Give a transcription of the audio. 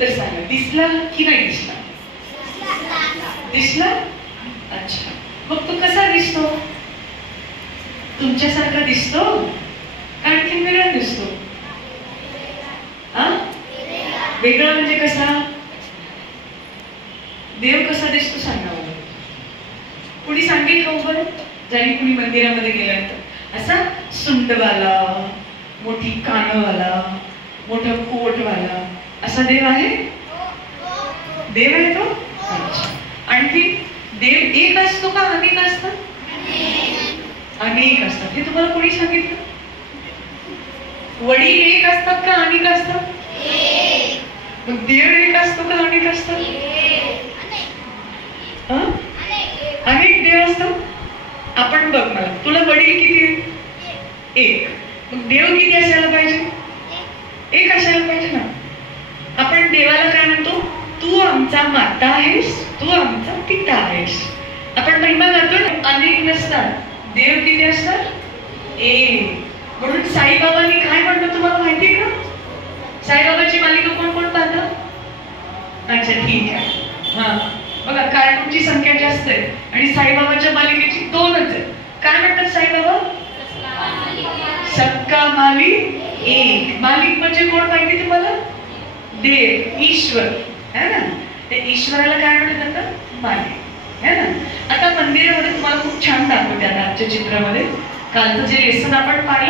उत्तर सांगा, दिसला की नाही दिसला? दिसला? अच्छा, मग तो कसा दिसतो? तुमच्यासारखा दिसतो का आणखीन वेगळा दिसतो? वेगळा म्हणजे कसा? देव कसा दिसतो सांगा मला. कुणी सांगेल का बरं? ज्याने कुणी मंदिरामध्ये गेल्यानंतर असा सुंडवाला, मोठी कानवाला, मोठा कोटवाला असा देव आहे? देव आहे तो? अच्छा. आणखी देव एक असतो का अनेक असतात? अनेक असतात. हे तुम्हाला कोणी सांगितलं? वडील एक असतात का अनेक असतात? देव एक असतो का अनेक असतात? अनेक देव असतात. आपण बघ, मला तुला वडील किती? एक. मग देव किती असायला पाहिजे? एक असायला पाहिजे ना. आपण देवाला काय म्हणतो? तू आमचा माता आहेस, तू आमचा पिता आहेस. आपण महिमा करतो ना, अनेक नसतात, देव किती असतात? एक. म्हणून साईबाबांनी काय म्हणलं तुम्हाला माहितीये का? साईबाबाची मालिका कोण कोण पाहतं? अच्छा, ठीक आहे. हा बघा, कार्टूनची संख्या जास्त आहे आणि साईबाबाच्या मालिकेची 2च आहे. काय म्हणतात साईबाबा? सक्का मालिक एक. मालिक म्हणजे कोण माहिती तुम्हाला? देव, ईश्वर है ना. ते ईश्वराला काय म्हणतात? मालिक है ना. आता मंदिरामध्ये तुम्हाला खूप छान दाखवते आता आजच्या चित्रामध्ये. कालचं जे लेसन आपण पाहिलं